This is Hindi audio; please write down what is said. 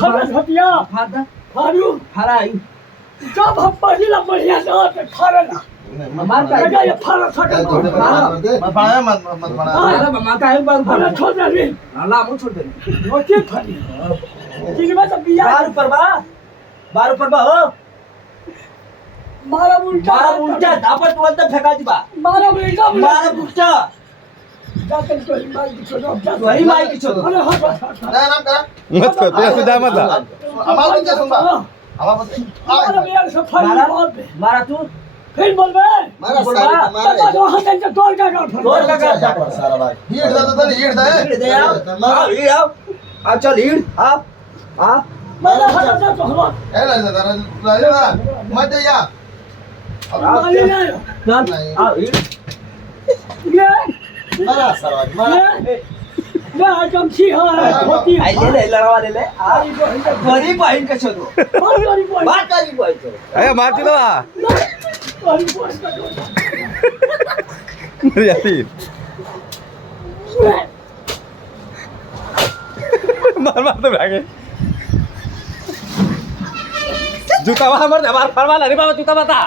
फरस हटिया फादा फारू फराई जब हम पहिला बढ़िया ना तो फरना मार का लगा ये फरस हटा मत पढ़ाया मत पढ़ाया अरे मामा का एक बार फरस छोड़ दे रे ला मुंह छोड़ दे नोचे फरी जिनमें तो बिया बार ऊपर बा हो मारा उल्टा मारा उल्टा दापट तुरंत फेंका दिबा मारा उल्टा मारा उल्टा जाते तो मार की छोड़ वही माई की छोड़ अरे हट ना नाम का मत कर तेरा सुधा मत ला आवाज नहीं सुनबा आवाज मारा मेरे से फरी बहुत मारा तू फिर बोल बे मारा बोल सारी बा। मारा तो वहां तक तोड़ का तोड़ का सारा भाई हीट दा तो हीट दा हीड़ दे आओ हीड़ आओ आ चल हीड़ आ मारा हटा तो हवा ए ला ला मत जा मारी ना चल आ हीड़ ये मारा सारा मारा ये आइटम छी है होती है आई ले लड़वा ले ले आ गरी बहन के छोड़ो मारी बोल बात करी बहन छोड़ो अरे मारती तो मारी बोल मर जाती मार मार तो भागे जूता वहां मर जा मार फरवा ला रे बाबा जूता बता